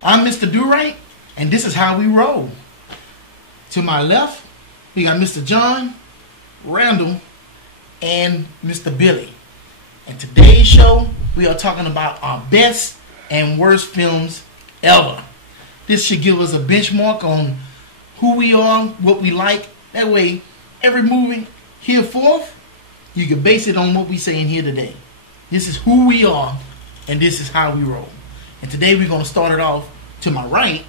I'm Mr. Do-Right, and this is how we roll. To my left, we got Mr. John, Randall, and Mr. Billy. And today's show, we are talking about our best and worst films ever. This should give us a benchmark on who we are, what we like. That way, every movie hereforth, you can base it on what we say in here today. This is who we are, and this is how we roll. And today we're going to start it off to my right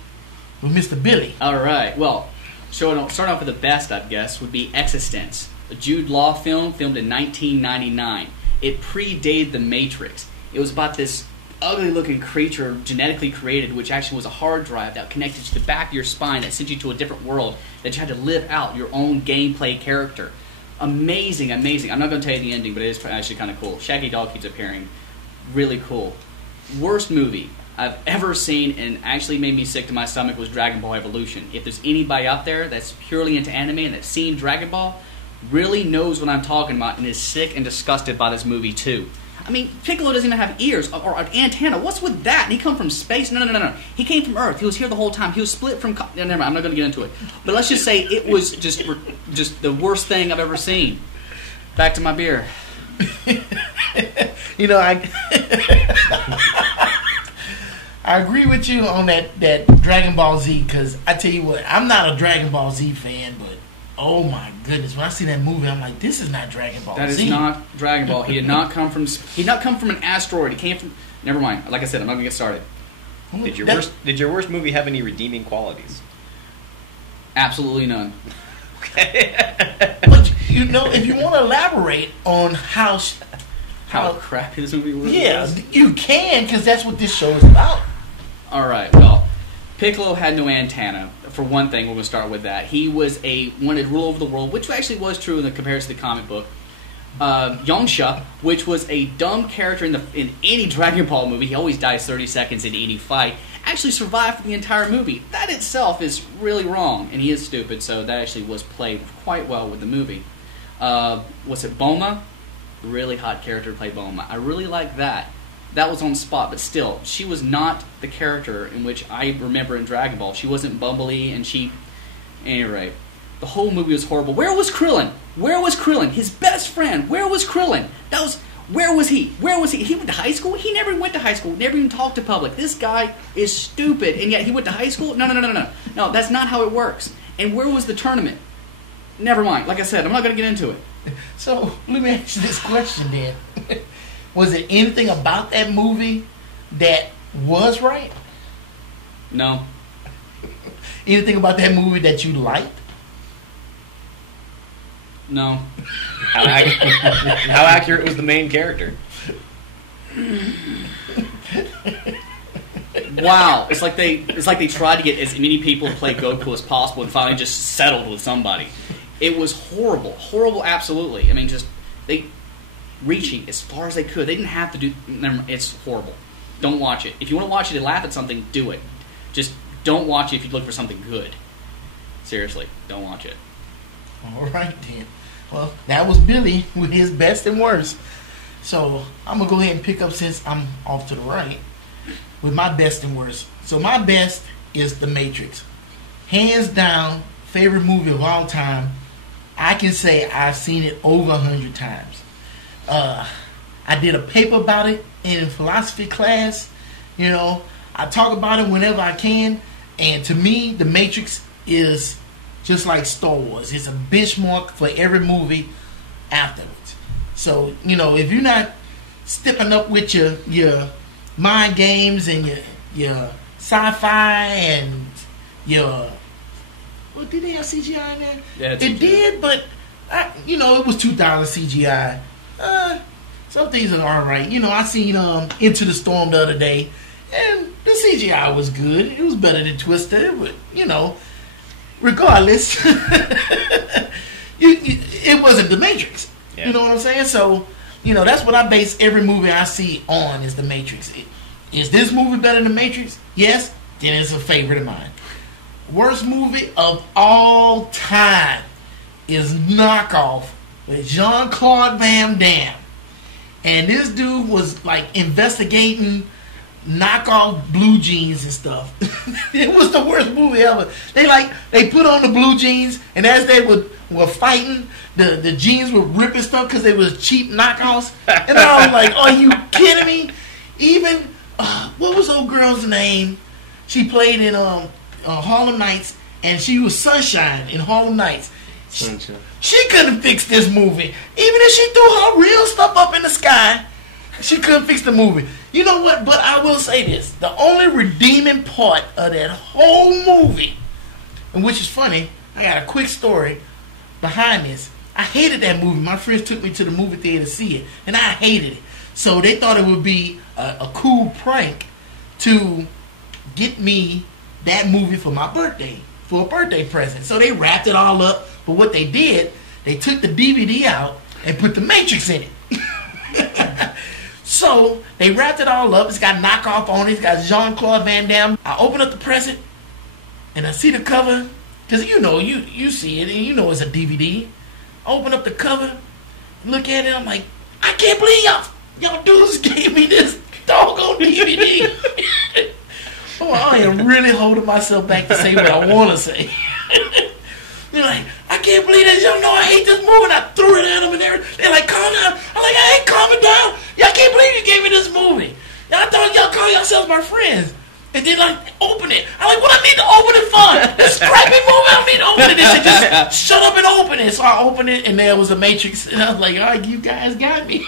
with Mr. Billy. All right. Well, starting off with the best, I guess, would be Existence, a Jude Law film filmed in 1999. It predated The Matrix. It was about this ugly-looking creature genetically created, which actually was a hard drive that connected to the back of your spine that sent you to a different world that you had to live out your own gameplay character. Amazing, amazing. I'm not going to tell you the ending, but it is actually kind of cool. Shaggy Dog keeps appearing. Really cool. Worst movie I've ever seen and actually made me sick to my stomach was Dragon Ball Evolution. If there's anybody out there that's purely into anime and that's seen Dragon Ball, really knows what I'm talking about and is sick and disgusted by this movie too. I mean, Piccolo doesn't even have ears or an antenna. What's with that? And he come from space? No. He came from Earth. He was here the whole time. He was split from... No, never mind. I'm not going to get into it. But let's just say it was just the worst thing I've ever seen. Back to my beer. You know, I agree with you on that Dragon Ball Z, because I tell you what, I'm not a Dragon Ball Z fan, but oh my goodness, when I see that movie, I'm like, this is not Dragon Ball Z. That is not Dragon Ball. He did not come from an asteroid. He came from... Never mind. Like I said, I'm not going to get started. Did your worst movie have any redeeming qualities? Absolutely none. Okay. But, you know, if you want to elaborate on how crappy this movie was. Yeah, you can, because that's what this show is about. All right, well, Piccolo had no antenna. For one thing, we're going to start with that. He was wanted to rule over the world, which actually was true in the comparison to the comic book. Yamcha, which was a dumb character in any Dragon Ball movie, he always dies 30 seconds in any fight, actually survived for the entire movie. That itself is really wrong, and he is stupid, so that actually was played quite well with the movie. Was it Bulma? Really hot character to play Bulma. I really like that. That was on the spot, but still, she was not the character in which I remember in Dragon Ball. She wasn't bumbly, and she... Anyway, the whole movie was horrible. Where was Krillin? Where was Krillin? His best friend. Where was Krillin? Where was he? Where was he? He went to high school? He never went to high school. Never even talked to public. This guy is stupid, and yet he went to high school? No. No, that's not how it works. And where was the tournament? Never mind. Like I said, I'm not going to get into it. So, let me ask you this question then. Was there anything about that movie that was right? No. Anything about that movie that you liked? No. How accurate was the main character? Wow. It's like they tried to get as many people to play Goku as possible and finally just settled with somebody. It was horrible. Horrible, absolutely. I mean, just they reaching as far as they could. They didn't have to do... It's horrible. Don't watch it. If you want to watch it and laugh at something, do it. Just don't watch it if you look for something good. Seriously, don't watch it. All right, then. Well, that was Billy with his best and worst. So, I'm going to go ahead and pick up, since I'm off to the right, with my best and worst. So, my best is The Matrix. Hands down, favorite movie of all time. I can say I've seen it over 100 times. I did a paper about it in philosophy class. You know, I talk about it whenever I can. And to me, The Matrix is just like Star Wars. It's a benchmark for every movie afterwards. So, you know, if you're not stepping up with your mind games and your sci-fi and your... Well, did they have CGI in there? Yeah, it did, but, it was $2 CGI. Some things are alright. You know, I seen Into the Storm the other day, and the CGI was good. It was better than Twister, but, regardless, it wasn't The Matrix. Yeah. You know what I'm saying? So, that's what I base every movie I see on, is The Matrix. Is this movie better than Matrix? Yes, then it's a favorite of mine. Worst movie of all time is Knockoff with Jean-Claude Van Damme. And this dude was like investigating knockoff blue jeans and stuff. It was the worst movie ever. They put on the blue jeans, and as they were fighting, the jeans would rip and stuff because they was cheap knockoffs. And I was like, are you kidding me? Even what was old girl's name? She played in Harlem Nights, and she was Sunshine in Harlem Nights. Sunshine. She couldn't fix this movie. Even if she threw her real stuff up in the sky, she couldn't fix the movie. You know what? But I will say this. The only redeeming part of that whole movie, and which is funny, I got a quick story behind this. I hated that movie. My friends took me to the movie theater to see it, and I hated it. So they thought it would be a cool prank to get me that movie for my birthday, for a birthday present. So they wrapped it all up. But what they did, they took the DVD out and put the Matrix in it. So they wrapped it all up. It's got knockoff on it. It's got Jean-Claude Van Damme. I open up the present and I see the cover. Because you see it and you know it's a DVD. I open up the cover, look at it. I'm like, I can't believe y'all dudes gave me this doggone DVD. Oh, I am really holding myself back to say what I want to say. They're like, I can't believe that y'all know I hate this movie. And I threw it at them and everything. They're like, calm down. I'm like, I ain't calming down. Y'all can't believe you gave me this movie. Y'all thought y'all call yourselves my friends. And then like, open it. I'm like, what I need to open it for? This scrappy movie, I don't need to open it. They should just shut up and open it. So I opened it and there was a Matrix. And I was like, all right, you guys got me.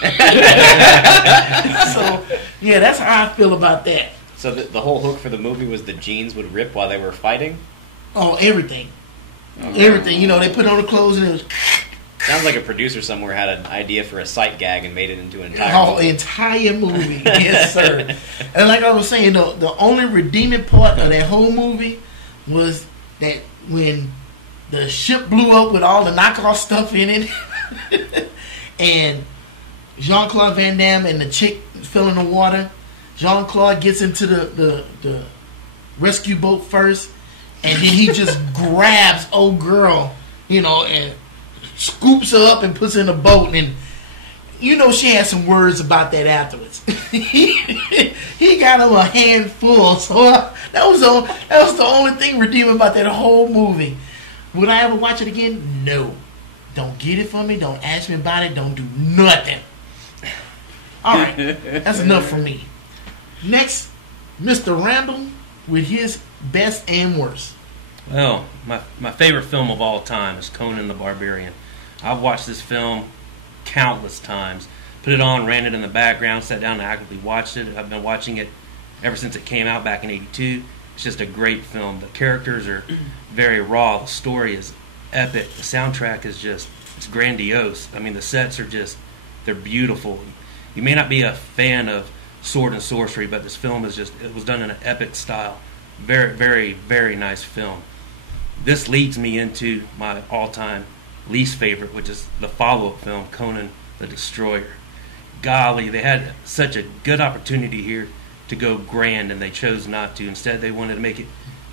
So, yeah, that's how I feel about that. So the whole hook for the movie was the jeans would rip while they were fighting? Oh, everything. Everything. You know, they put on the clothes and it was... Sounds like a producer somewhere had an idea for a sight gag and made it into an entire movie. Entire movie. Yes, sir. And like I was saying, the only redeeming part of that whole movie was that when the ship blew up with all the knockoff stuff in it and Jean-Claude Van Damme and the chick fell in the water, Jean-Claude gets into the rescue boat first, and then he just grabs old girl, and scoops her up and puts her in a boat, and she had some words about that afterwards. he got him a handful, so that was the only thing redeeming about that whole movie. Would I ever watch it again? No. Don't get it for me. Don't ask me about it. Don't do nothing. All right, that's enough for me. Next, Mr. Randall with his best and worst. Well, my favorite film of all time is Conan the Barbarian. I've watched this film countless times. Put it on, ran it in the background, sat down and actively watched it. I've been watching it ever since it came out back in '82. It's just a great film. The characters are very raw. The story is epic. The soundtrack is it's grandiose. I mean, the sets are they're beautiful. You may not be a fan of sword and sorcery, but this film it was done in an epic style. Very, very, very nice film. This leads me into my all-time least favorite, which is the follow-up film, Conan the Destroyer. Golly, they had such a good opportunity here to go grand, and they chose not to. Instead, they wanted to make it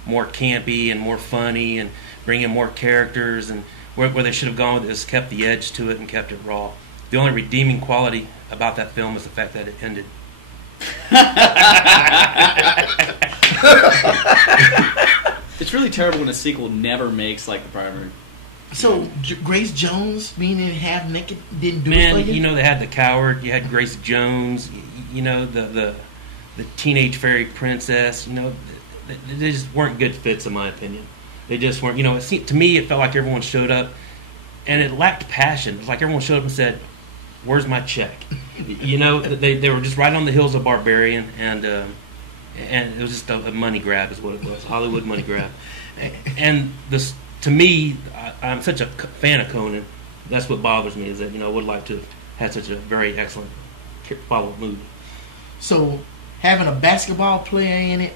more campy and more funny and bring in more characters, and where they should have gone with it is kept the edge to it and kept it raw. The only redeeming quality about that film is the fact that it ended. It's really terrible when a sequel never makes like the primary. So Grace Jones being in half naked didn't do it for you? They had the coward. You had Grace Jones. The teenage fairy princess. They just weren't good fits in my opinion. They just weren't. To me, it felt like everyone showed up, and it lacked passion. It was like everyone showed up and said, "Where's my check?" They were just right on the heels of Barbarian, and it was just a money grab, is what it was. Hollywood money grab. And this, to me, I'm such a fan of Conan. That's what bothers me, is that I would like to have had such a very excellent follow-up movie. So having a basketball player in it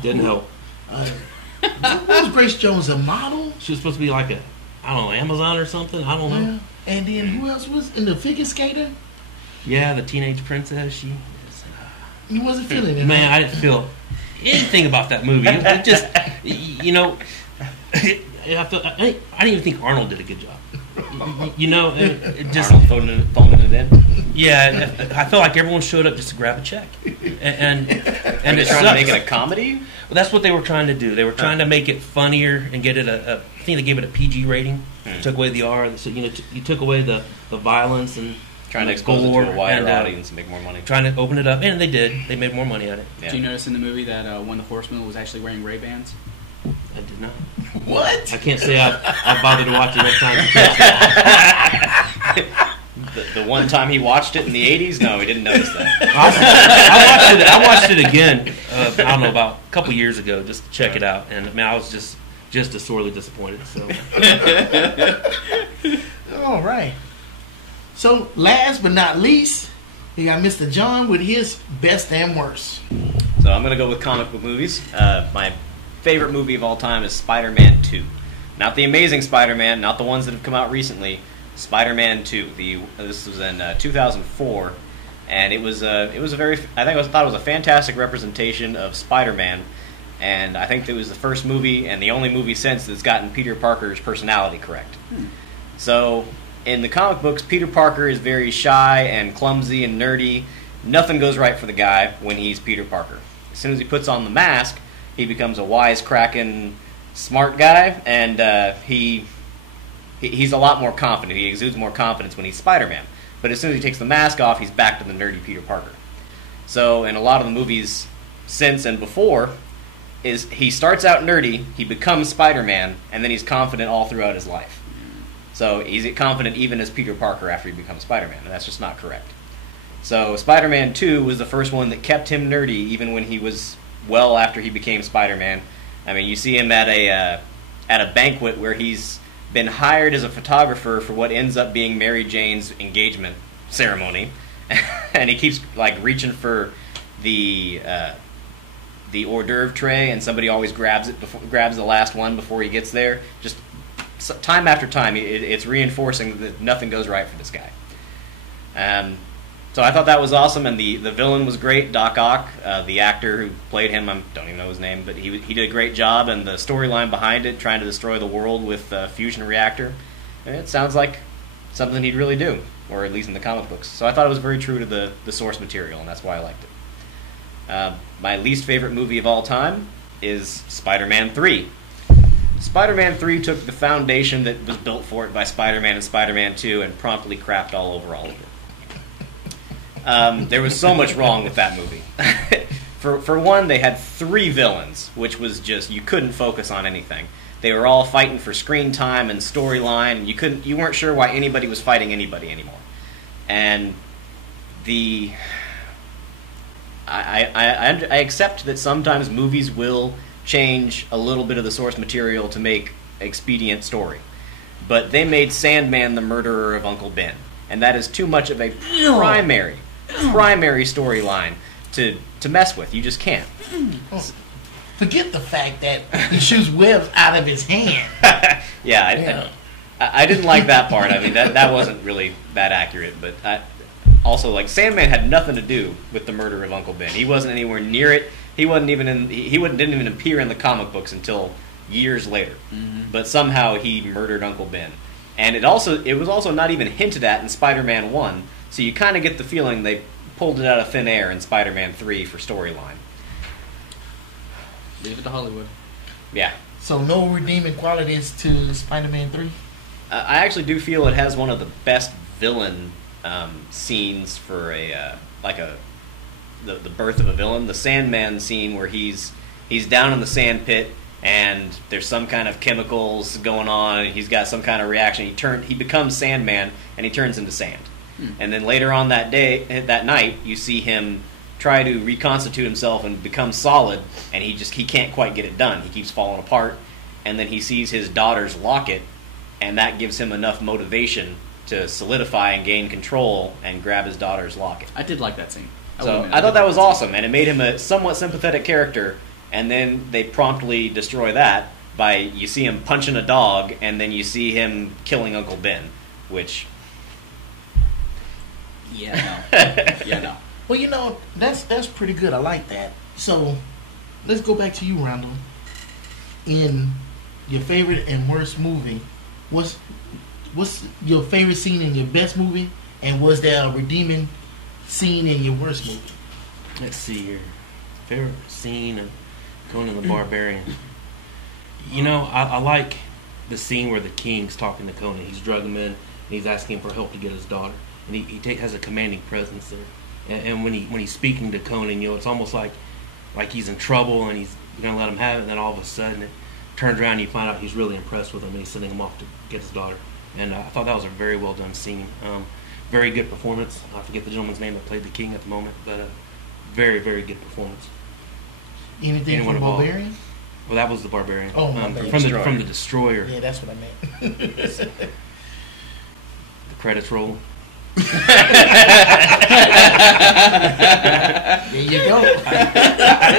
didn't help. Was Grace Jones a model? She was supposed to be like Amazon or something. I don't know. And then who else was in the figure skater? Yeah, the teenage princess. You wasn't feeling it. Man, I didn't feel anything about that movie. It just, I didn't even think Arnold did a good job. you know, it just Arnold phoning it in. yeah. I felt like everyone showed up just to grab a check, and Are they it trying to make sucks. it a comedy? Well, that's what they were trying to do. They were trying to make it funnier and get it a I think they gave it a PG rating. Took away the R. So, you know, you took away the violence and Trying to the expose it gore to a wider and, audience and make more money. Trying to open it up, and they did. They made more money at it. Yeah. Did you notice in the movie that one of the horsemen was actually wearing Ray-Bans? I did not. What? I can't say I've bothered to watch it enough times. The one time he watched it in the 80s, no, he didn't notice that. I watched it again. I don't know, about a couple years ago, just to check it out, and I mean, I was just as sorely disappointed. So All right. So last but not least, we got Mr. John with his best and worst. So I'm going to go with comic book movies. My favorite movie of all time is Spider-Man 2. Not the Amazing Spider-Man, not the ones that have come out recently. Spider-Man 2. This was in 2004, and it was a very. I thought it was a fantastic representation of Spider-Man, and I think it was the first movie and the only movie since that's gotten Peter Parker's personality correct. So in the comic books, Peter Parker is very shy and clumsy and nerdy. Nothing goes right for the guy when he's Peter Parker. As soon as he puts on the mask, he becomes a wisecracking, smart guy, and he's a lot more confident. He exudes more confidence when he's Spider-Man. But as soon as he takes the mask off, he's back to the nerdy Peter Parker. So in a lot of the movies since and before, is he starts out nerdy, he becomes Spider-Man, and then he's confident all throughout his life. So he's confident even as Peter Parker after he becomes Spider-Man, and that's just not correct. So Spider-Man 2 was the first one that kept him nerdy even when he was well after he became Spider-Man. I mean, you see him at a banquet where he's been hired as a photographer for what ends up being Mary Jane's engagement ceremony, and he keeps like reaching for the hors d'oeuvre tray, and somebody always grabs the last one before he gets there. Just time after time, it's reinforcing that nothing goes right for this guy. So I thought that was awesome, and the villain was great. Doc Ock, the actor who played him, I don't even know his name, but he did a great job, and the storyline behind it, trying to destroy the world with a fusion reactor, and it sounds like something he'd really do, or at least in the comic books. So I thought it was very true to the source material, and that's why I liked it. My least favorite movie of all time is Spider-Man 3. Spider-Man 3 took the foundation that was built for it by Spider-Man and Spider-Man 2 and promptly crapped all over all of it. There was so much wrong with that movie. For one, they had 3 villains, which was just, you couldn't focus on anything. They were all fighting for screen time and storyline, and you weren't sure why anybody was fighting anybody anymore. And I accept that sometimes movies will change a little bit of the source material to make expedient story. But they made Sandman the murderer of Uncle Ben, and that is too much of a primary storyline to mess with. You just can't. Forget the fact that he shoots webs out of his hand. Yeah, I didn't like that part. I mean, that wasn't really that accurate, but also, like, Sandman had nothing to do with the murder of Uncle Ben. He wasn't anywhere near it. He didn't even appear in the comic books until years later. Mm-hmm. But somehow he murdered Uncle Ben. And it was also not even hinted at in Spider-Man 1, so you kind of get the feeling they pulled it out of thin air in Spider-Man 3 for storyline. Leave it to Hollywood. Yeah. So no redeeming qualities to Spider-Man 3? I actually do feel it has one of the best villain scenes for the birth of a villain. The Sandman scene where he's down in the sand pit and there's some kind of chemicals going on and he's got some kind of reaction. He becomes Sandman and he turns into sand. And then later on that night, you see him try to reconstitute himself and become solid, and he can't quite get it done. He keeps falling apart, and then he sees his daughter's locket, and that gives him enough motivation to solidify and gain control and grab his daughter's locket. I did like that scene. So I thought that was awesome, and it made him a somewhat sympathetic character, and then they promptly destroy that by, you see him punching a dog, and then you see him killing Uncle Ben, which... Yeah, no. Yeah, no. Well, that's pretty good. I like that. So, let's go back to you, Randall. In your favorite and worst movie, what's your favorite scene in your best movie, and was there a redeeming scene in your worst movie? Let's see here. Favorite scene of Conan the Barbarian. You know, I like the scene where the king's talking to Conan. He's drugging him in, and he's asking him for help to get his daughter. And he has a commanding presence there. And when he's speaking to Conan, you know, it's almost like he's in trouble and he's going to let him have it. And then all of a sudden, it turns around and you find out he's really impressed with him, and he's sending him off to get his daughter. And I thought that was a very well done scene. Very good performance. I forget the gentleman's name that played the king at the moment, but very, very good performance. Anything Anyone from involved? Barbarian? Well, that was the Barbarian. Oh, my bad. From the Destroyer. Yeah, that's what I meant. The credits roll. There you go.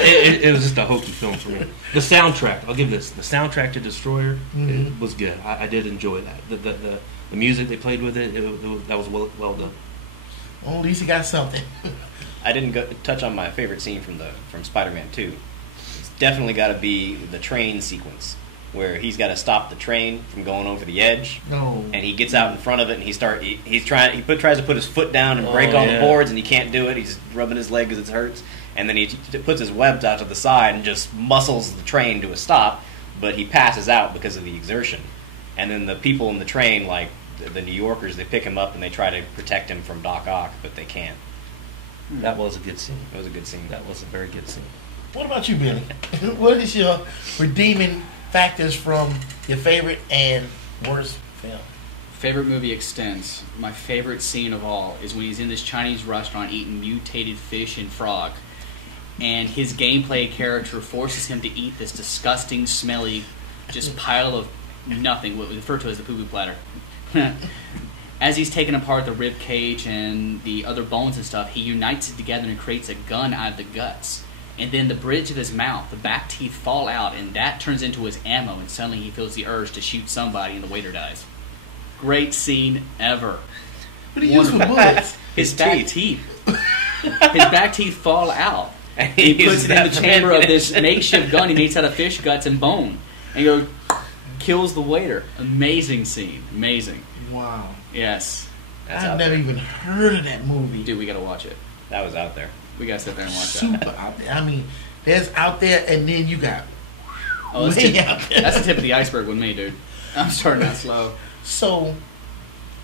It was just a hokey film for me. The soundtrack, I'll give this. The soundtrack to Destroyer it was good. I did enjoy that. The music they played with it, that was well done. Well, at least he got something. I didn't touch on my favorite scene from Spider-Man 2. It's definitely got to be the train sequence where he's got to stop the train from going over the edge. No. And he gets out in front of it and he tries to put his foot down and break all the boards, and he can't do it. He's rubbing his leg because it hurts, and then he puts his webs out to the side and just muscles the train to a stop, but he passes out because of the exertion. And then the people in the train, like the New Yorkers, they pick him up and they try to protect him from Doc Ock, but they can't. That was a good scene. It was a good scene. That was a very good scene. What about you, Billy? What is your redeeming factors from your favorite and worst film? Favorite movie extends. My favorite scene of all is when he's in this Chinese restaurant eating mutated fish and frog, and his gameplay character forces him to eat this disgusting, smelly, just pile of nothing, what we refer to as the poo-poo platter. As he's taking apart the rib cage and the other bones and stuff, he unites it together and creates a gun out of the guts. And then the bridge of his mouth, the back teeth fall out, and that turns into his ammo, and suddenly he feels the urge to shoot somebody, and the waiter dies. Great scene ever. What do you use for bullets? His back teeth. His back teeth fall out. And he puts it in the chamber of this makeshift gun he makes out of fish guts and bone. And he goes, kills the waiter. Amazing scene. Amazing. Wow. Yes. I've never even heard of that movie. Dude, we gotta watch it. That was out there. We gotta sit there and watch Super that. out there. I mean, there's out there, and then you got Oh, that's, way out there. that's the tip of the iceberg with me, dude. I'm starting out slow. So,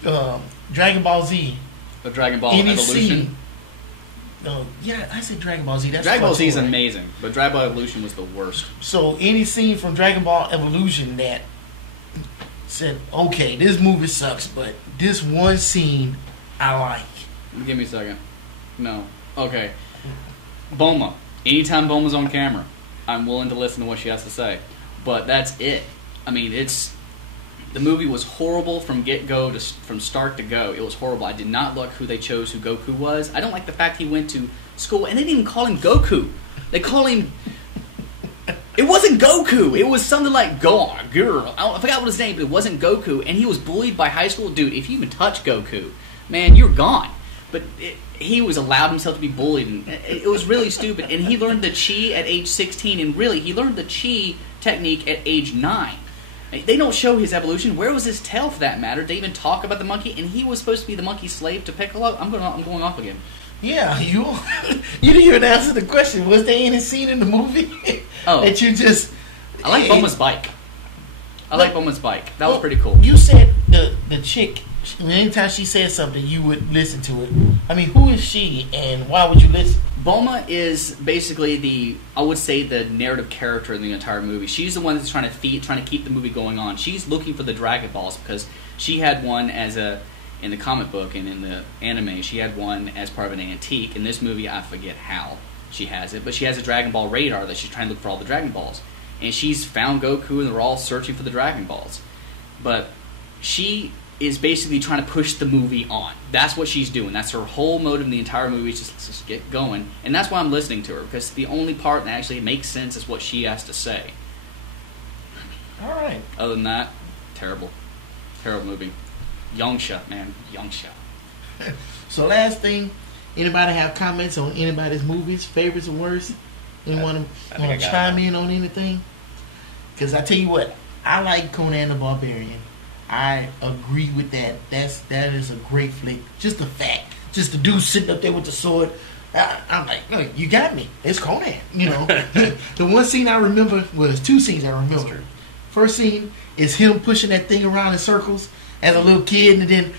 Dragon Ball Z. The Dragon Ball Any Evolution. scene? Yeah, I said Dragon Ball Z. That's Dragon Ball Z is right. amazing, but Dragon Ball Evolution was the worst. So, any scene from Dragon Ball Evolution that said, okay, this movie sucks, but this one scene I like. Give me a second. No. Okay. Bulma. Anytime Bulma's on camera, I'm willing to listen to what she has to say. But that's it. I mean, the movie was horrible from get-go from start to go. It was horrible. I did not like who they chose, who Goku was. I don't like the fact he went to school, and they didn't even call him Goku. They call him... It wasn't Goku. It was something like Go on, girl. I forgot what his name, but it wasn't Goku. And he was bullied by high school. Dude, if you even touch Goku, man, you're gone. But he was allowed himself to be bullied. And it was really stupid. And he learned the Chi at age 16. And really, he learned the Chi technique at age 9. They don't show his evolution. Where was his tail, for that matter? They even talk about the monkey. And he was supposed to be the monkey slave to Piccolo. I'm going off again. Yeah, you didn't even answer the question. Was there any scene in the movie that you just... I like Bulma's bike. That was pretty cool. You said the chick, anytime she said something, you would listen to it. I mean, who is she, and why would you listen? Bulma is basically I would say, the narrative character in the entire movie. She's the one that's trying to keep the movie going on. She's looking for the Dragon Balls because she had one in the comic book and in the anime, she had one as part of an antique. In this movie, I forget how she has it, but she has a Dragon Ball radar that she's trying to look for all the Dragon Balls. And she's found Goku, and they're all searching for the Dragon Balls. But she is basically trying to push the movie on. That's what she's doing. That's her whole motive in the entire movie, is just get going. And that's why I'm listening to her, because the only part that actually makes sense is what she has to say. All right. Other than that, terrible. Terrible movie. Yongsha, man. Yongsha. So last thing, anybody have comments on anybody's movies, favorites or worst? Anyone want to chime in on anything? Because I tell you what, I like Conan the Barbarian. I agree with that. That is a great flick. Just the fact, just the dude sitting up there with the sword. I'm like, no, you got me. It's Conan. You know, the one scene I remember was two scenes I remember. First scene is him pushing that thing around in circles as a little kid, and then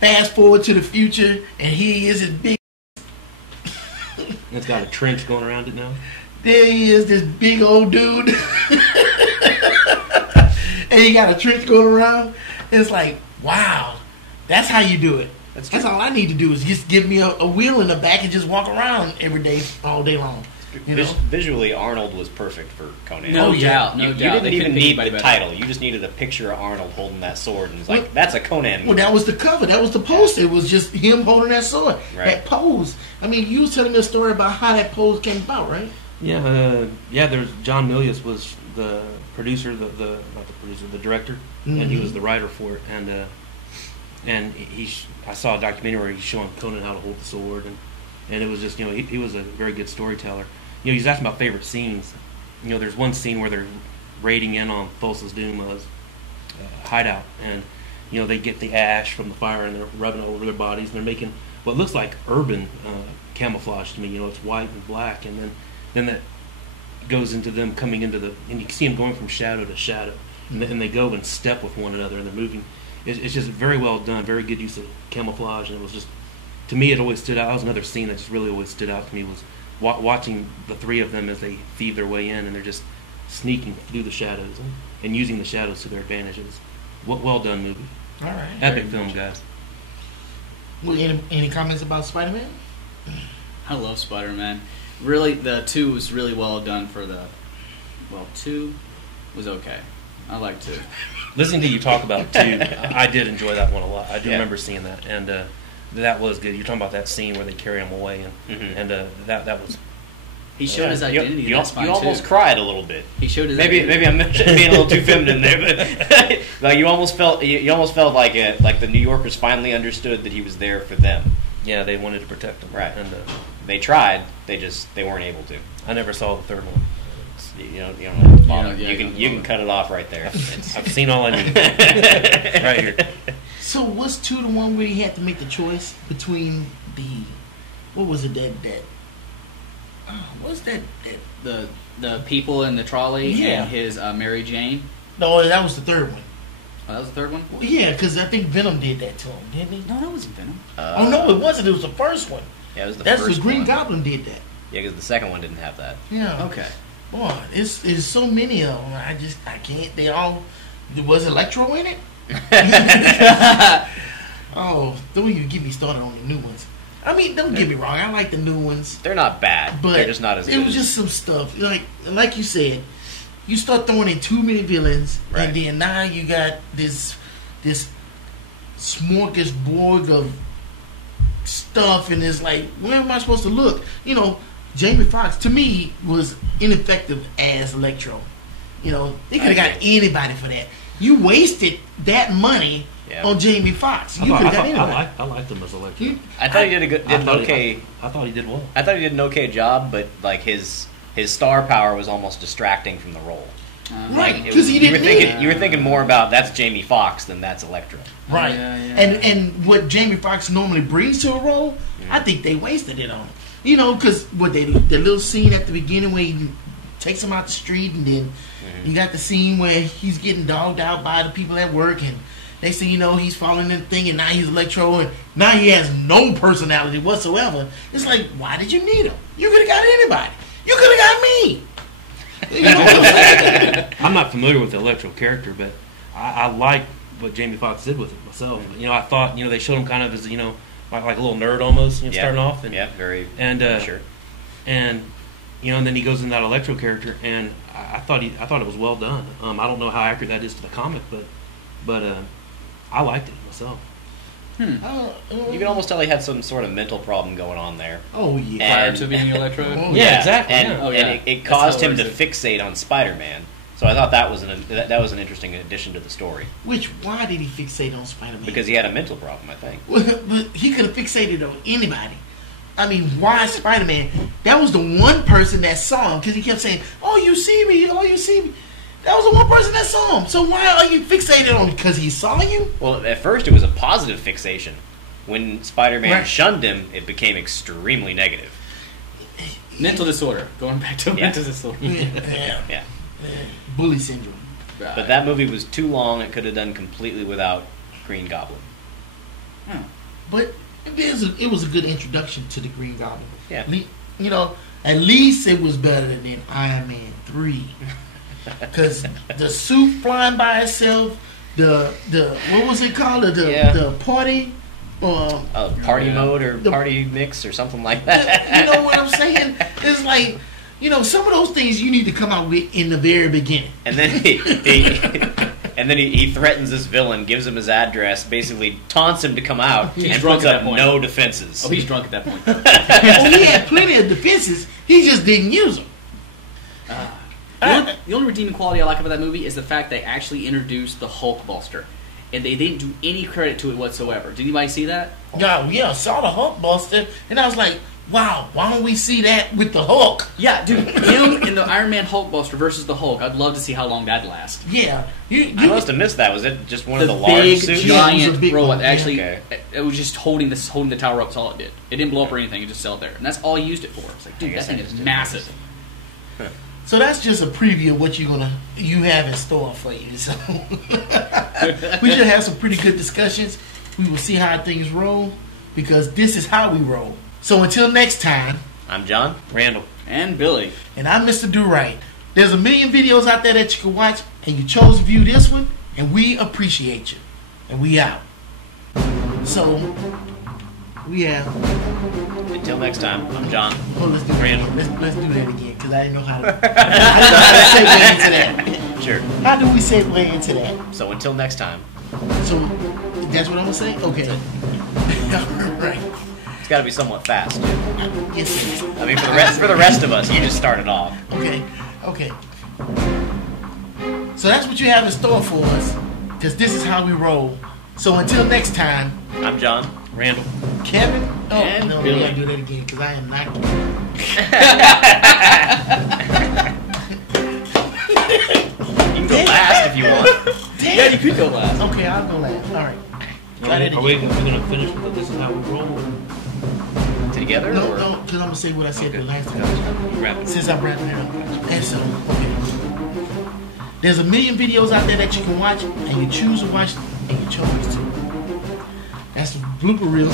fast forward to the future, and he is this big. It's got a trench going around it now. There he is, this big old dude, and he got a trench going around. It's like, wow, that's how you do it. That's all I need to do is just give me a wheel in the back and just walk around every day, all day long. You know? Visually, Arnold was perfect for Conan. No doubt. You didn't even need the title. You just needed a picture of Arnold holding that sword, and it's like, that's a Conan movie. Well, that was the cover. That was the poster. It was just him holding that sword. Right. That pose. I mean, you was telling me a story about how that pose came about, right? Yeah, there's John Milius was the producer, not the producer, the director, and he was the writer for it, and I saw a documentary where he's showing Conan how to hold the sword, and it was just, he was a very good storyteller. He's asking about favorite scenes. There's one scene where they're raiding in on Thulsa Doom's hideout, and they get the ash from the fire and they're rubbing it over their bodies, and they're making what looks like urban camouflage to me. It's white and black, and then that goes into them coming into and you can see them going from shadow to shadow, and they go and step with one another, and they're moving. It's just very well done, very good use of camouflage, and it was just, to me, it always stood out. That was another scene that just really always stood out to me, was watching the three of them as they thieve their way in, and they're just sneaking through the shadows and using the shadows to their advantages. Well done movie. All right. Epic film, guys. Well, any comments about Spider-Man? I love Spider-Man. Really, the 2 was really well done for 2 was okay. I like 2. Listening to you talk about 2, I did enjoy that one a lot. I do remember seeing that, and that was good. You're talking about that scene where they carry him away, and that was. He showed his identity. You almost cried a little bit. He showed his maybe I'm being a little too feminine there, but like you almost felt like the New Yorkers finally understood that he was there for them. Yeah, they wanted to protect him. Right, and they tried. They weren't able to. I never saw the third one. You don't have to bother. You can cut it off right there. I've seen all I need. Right here. So was 2 the one where he had to make the choice between what was it what's that? The people in the trolley and his Mary Jane? No, that was the third one. Oh, that was the third one? Well, yeah, because I think Venom did that to him, didn't he? No, that wasn't Venom. Oh, no, it wasn't. It was the first one. Yeah, it was the That's first the Green one. Goblin did that. Yeah, because the second one didn't have that. Yeah. Okay. Boy, it's so many of them. I can't. They all. Was Electro in it? Oh, don't even get me started on the new ones. I mean, don't get me wrong. I like the new ones. They're not bad, but they're just not as good. It was just some stuff. Like you said, you start throwing in too many villains, right. And then now you got this smorgasbord of stuff, and it's like, where am I supposed to look? Jamie Foxx, to me, was ineffective as Electro. They could have got anybody for that. You wasted that money on Jamie Foxx. You could have got anybody. I liked him as Electro. I thought he did an okay. I thought he did well. I thought he did an okay job, but like his star power was almost distracting from the role. Right, because he didn't need it. You were thinking more about that's Jamie Foxx than that's Electro. Right, and what Jamie Foxx normally brings to a role, I think they wasted it on him. Because what the little scene at the beginning where he takes him out the street, and then you got the scene where he's getting dogged out by the people at work, and next thing you know, he's following the thing, and now he's Electro, and now he has no personality whatsoever. It's like, why did you need him? You could have got anybody. You could have got me. I'm not familiar with the Electro character, but I like what Jamie Foxx did with it myself. I thought they showed him kind of as like a little nerd almost, starting off. And, very sure. And and then he goes in that Electro character, and I thought it was well done. I don't know how accurate that is to the comic, but I liked it myself. You can almost tell he had some sort of mental problem going on there. Oh yeah, prior to being Electro. Yeah, exactly. And it caused him to fixate on Spider-Man. So I thought that was an interesting addition to the story. Why did he fixate on Spider-Man? Because he had a mental problem, I think. But he could have fixated on anybody. I mean, why Spider-Man? That was the one person that saw him, because he kept saying, "Oh, you see me? Oh, you see me?" That was the one person that saw him. So why are you fixated on him? Because he saw you? Well, at first it was a positive fixation. When Spider-Man Right. shunned him, it became extremely negative. Mental disorder. Going back to mental disorder. Yeah. Yeah. Bully syndrome. But that movie was too long. It could have done completely without Green Goblin. But it was a good introduction to the Green Goblin. Yeah. You know, at least it was better than Iron Man 3. Because the suit flying by itself, the what was it called? The party? Party mode or party mix or something like You that. know what I'm saying? It's like, you know, some of those things you need to come out with in the very beginning. And then he threatens this villain, gives him his address, basically taunts him to come out, He's and drunk puts at up that point. no defenses. Oh, he's drunk at that point. Well, he had plenty of defenses. He just didn't use them. The only redeeming quality I like about that movie is the fact they actually introduced the Hulkbuster. And they didn't do any credit to it whatsoever. Did anybody see that? Yeah, I saw the Hulkbuster, and I was like, wow, why don't we see that with the Hulk? Yeah, dude. Him and the Iron Man Hulkbuster versus the Hulk. I'd love to see how long that lasts. Yeah. I must have missed that. Was it just one of the The large big, suits? Yeah, it was a giant big robot. one, yeah. Actually, Okay. it was just holding the tower up. That's all it did. It didn't blow up or anything. It just held there. And that's all he used it for. It's like, dude, that guess thing I is just didn't massive. So that's just a preview of what you have in store for you. So we should have some pretty good discussions. We will see how things roll because this is how we roll. So until next time, I'm John. Randall. And Billy. and I'm Mr. Do Right. There's a million videos out there that you can watch, and you chose to view this one, and we appreciate you. And we out. So we have. Until next time, I'm John. Oh, let's do that. Randall. Let's do that again because I didn't know how to. I didn't know how to segue into that. Sure. How do we segue into that? So until next time, So that's what I'm gonna say. Okay. All right. it's got to be somewhat fast. Yes. I mean, for the rest of us, you just started off. Okay. Okay. So that's what you have in store for us, because this is how we roll. So until next time, I'm John. Randall. Kevin. Oh And no, we Billy. gotta do that again because I am not. You can go last if you want. Damn. Yeah, you could go last. Okay, I'll go last. All right. Got it Are we again. going to finish with the This Is How We Roll? Together? No, or? no, because I'm gonna say what I said the last time. Wrap it. Since I brought it up. And so, okay. There's a million videos out there that you can watch, and you choose to watch, and you chose to. That's the blooper reel.